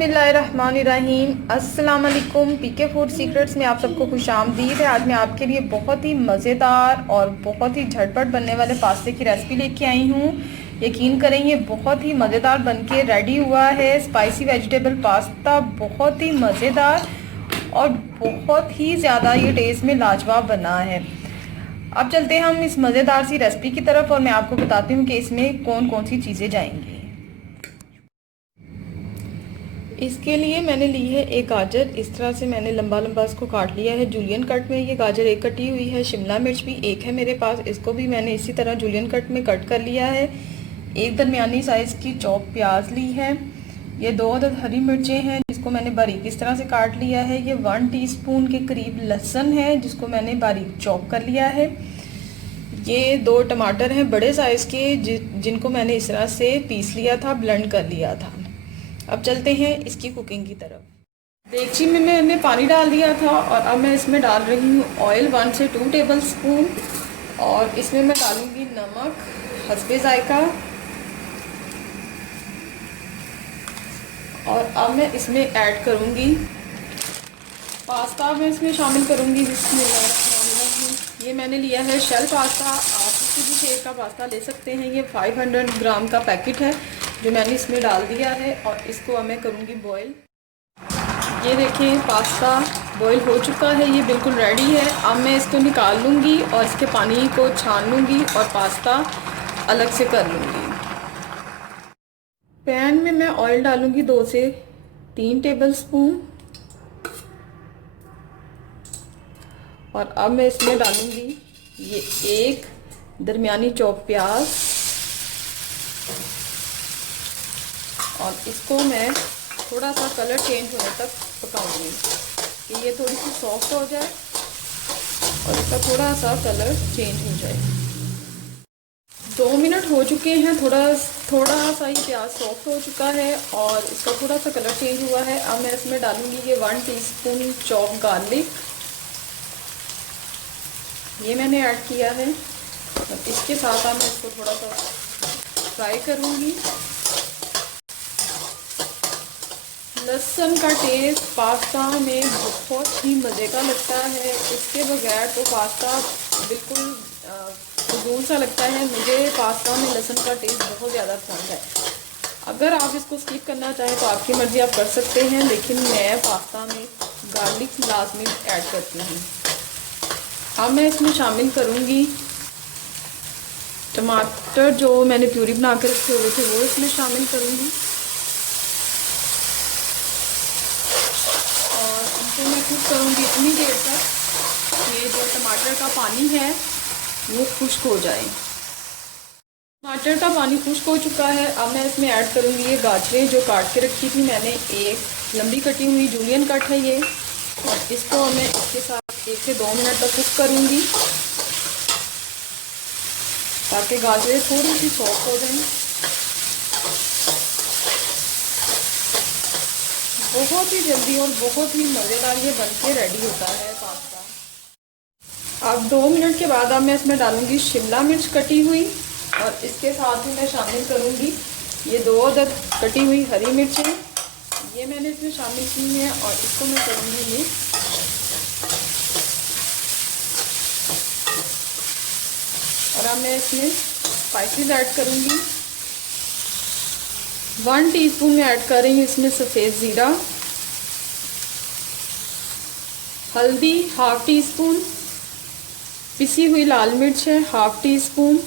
बिस्मिल्लाहिर्रहमानिर्रहीम। अस्सलाम वालेकुम। पीके फूड सीक्रेट्स में आप सबको खुशामदीद है। आज मैं आपके लिए बहुत ही मज़ेदार और बहुत ही झटपट बनने वाले पास्ते की रेसिपी लेके आई हूँ। यकीन करें ये बहुत ही मज़ेदार बनके रेडी हुआ है। स्पाइसी वेजिटेबल पास्ता बहुत ही मज़ेदार और बहुत ही ज़्यादा ये टेस्ट में लाजवाब बना है। अब चलते हैं हम इस मज़ेदार सी रेसिपी की तरफ और मैं आपको बताती हूँ कि इसमें कौन कौन सी चीज़ें जाएंगी। इसके लिए मैंने ली है एक गाजर। इस तरह से मैंने लंबा लंबा इसको काट लिया है जूलियन कट में। ये गाजर एक कटी हुई है। शिमला मिर्च भी एक है मेरे पास, इसको भी मैंने इसी तरह जूलियन कट में कट कर लिया है। एक दरमियानी साइज़ की चॉप प्याज ली है। ये 2 अदद हरी मिर्चें हैं जिसको मैंने बारीक इस तरह से काट लिया है। ये 1 टीस्पून के करीब लहसुन है जिसको मैंने बारीक चॉप कर लिया है। ये 2 टमाटर हैं बड़े साइज़ के जिनको मैंने इस तरह से पीस लिया था, ब्लेंड कर लिया था। अब चलते हैं इसकी कुकिंग की तरफ। देगची में मैंने पानी डाल दिया था और अब मैं इसमें डाल रही हूँ ऑयल 1 से 2 टेबल स्पून और इसमें मैं डालूँगी नमक हस्बे जायका। और अब मैं इसमें ऐड करूँगी पास्ता। मैं इसमें शामिल करूँगी बिस्मिल्लाह। ये मैंने लिया है शेल पास्ता। आप किसी भी शेप का पास्ता ले सकते हैं। ये 500 ग्राम का पैकेट है जो मैंने इसमें डाल दिया है और इसको अब मैं करूँगी बॉईल। ये देखें पास्ता बॉईल हो चुका है, ये बिल्कुल रेडी है। अब मैं इसको निकाल लूँगी और इसके पानी को छान लूँगी और पास्ता अलग से कर लूँगी। पैन में मैं ऑयल डालूँगी 2 से 3 टेबल स्पून और अब मैं इसमें डालूँगी ये एक दरमियानी चॉप प्याज और इसको मैं थोड़ा सा कलर चेंज होने तक पकाऊंगी कि ये थोड़ी सी सॉफ्ट हो जाए और इसका थोड़ा सा कलर चेंज हो जाए। 2 मिनट हो चुके हैं। थोड़ा सा ये प्याज सॉफ्ट हो चुका है और इसका थोड़ा सा कलर चेंज हुआ है। अब मैं इसमें डालूंगी ये 1 टीस्पून चॉप गार्लिक। ये मैंने ऐड किया है और इसके साथ अब मैं इसको थोड़ा सा फ्राई करूँगी। लहसुन का टेस्ट पास्ता में बहुत ही मज़े का लगता है। इसके बगैर तो पास्ता बिल्कुल फजूल सा लगता है। मुझे पास्ता में लहसुन का टेस्ट बहुत ज़्यादा पसंद है। अगर आप इसको स्किप करना चाहें तो आपकी मर्ज़ी, आप कर सकते हैं, लेकिन मैं पास्ता में गार्लिक लाजमी ऐड करती हूँ। अब मैं इसमें शामिल करूँगी टमाटर जो मैंने प्यूरी बना के रखे हुए थे, वो इसमें शामिल करूँगी और इनको मैं कुक करूँगी इतनी देर तक ये जो टमाटर का पानी है वो खुश्क हो जाए। टमाटर का पानी खुश्क हो चुका है। अब मैं इसमें ऐड करूँगी ये गाजरें जो काट के रखी थी मैंने। एक लंबी कटी हुई जूलियन कट है ये और इसको मैं इसके साथ 1 से 2 मिनट तक कुक करूँगी ताकि गाजरें थोड़ी सी सॉफ्ट हो जाएं। बहुत ही जल्दी और बहुत ही मज़ेदार ये बनके रेडी होता है पास्ता। अब 2 मिनट के बाद अब मैं इसमें डालूँगी शिमला मिर्च कटी हुई और इसके साथ ही मैं शामिल करूँगी ये 2 अदद कटी हुई हरी मिर्चें। ये मैंने इसमें शामिल की हैं और इसको मैं करूँगी मिक्स। और अब मैं इसमें स्पाइसेस ऐड करूँगी। 1 टीस्पून में ऐड कर रही हूँ इसमें सफ़ेद ज़ीरा, हल्दी 1/2 टीस्पून, पिसी हुई लाल मिर्च है 1/2 टीस्पून,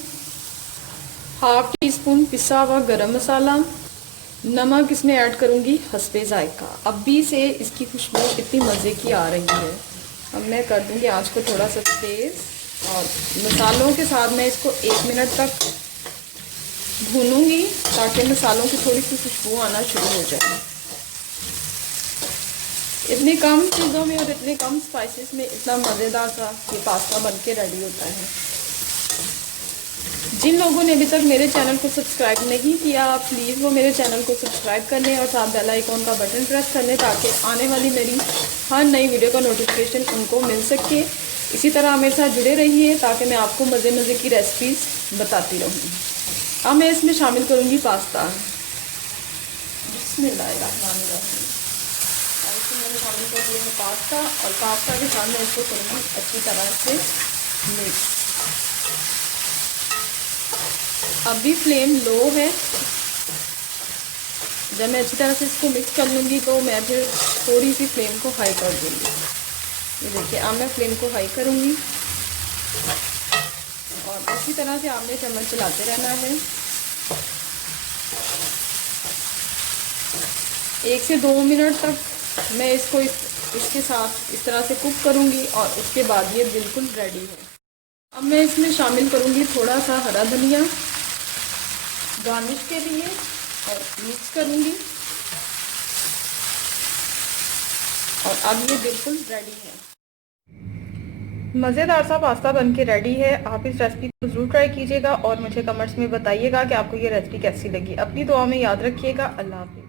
1/2 टीस्पून पिसा हुआ गरम मसाला, नमक इसमें ऐड करूँगी हस्बे जायका। अब भी से इसकी खुशबू इतनी मज़े की आ रही है। अब मैं कर दूँगी आँच को थोड़ा सा तेज़ और मसालों के साथ मैं इसको 1 मिनट तक भूनूंगी ताकि मसालों की थोड़ी सी खुशबू आना शुरू हो जाए। इतनी कम चीज़ों में और इतने कम स्पाइसेस में इतना मज़ेदार सा ये पास्ता बनके रेडी होता है। जिन लोगों ने अभी तक मेरे चैनल को सब्सक्राइब नहीं किया प्लीज़ वो मेरे चैनल को सब्सक्राइब कर लें और साथ बेल आइकॉन का बटन प्रेस कर लें ताकि आने वाली मेरी हर नई वीडियो का नोटिफिकेशन उनको मिल सके। इसी तरह मेरे साथ जुड़े रहिए ताकि मैं आपको मज़े मज़े की रेसिपीज़ बताती रहूँ। अब मैं इसमें शामिल करूँगी पास्ता। बिस्मिल्लाहिर्रहमानिर्रहीम। और इसमें मैंने शामिल कर दिया है पास्ता, और पास्ता के साथ मैं इसको करूँगी अच्छी तरह से मिक्स। अभी फ्लेम लो है। जब मैं अच्छी तरह से इसको मिक्स कर लूँगी तो मैं फिर थोड़ी सी फ्लेम को हाई कर दूँगी। ये देखिए, अब मैं फ्लेम को हाई करूँगी और इसी तरह से आपने चम्मच चलाते रहना है। 1 से 2 मिनट तक मैं इसको इसके साथ इस तरह से कुक करूँगी और उसके बाद ये बिल्कुल रेडी है। अब मैं इसमें शामिल करूँगी थोड़ा सा हरा धनिया गार्निश के लिए और मिक्स करूँगी, और अब ये बिल्कुल रेडी है। मज़ेदार सा पास्ता बनके रेडी है। आप इस रेसिपी को ज़रूर ट्राई कीजिएगा और मुझे कमेंट्स में बताइएगा कि आपको ये रेसिपी कैसी लगी। अपनी दुआ में याद रखिएगा। अल्लाह हाफ़िज़।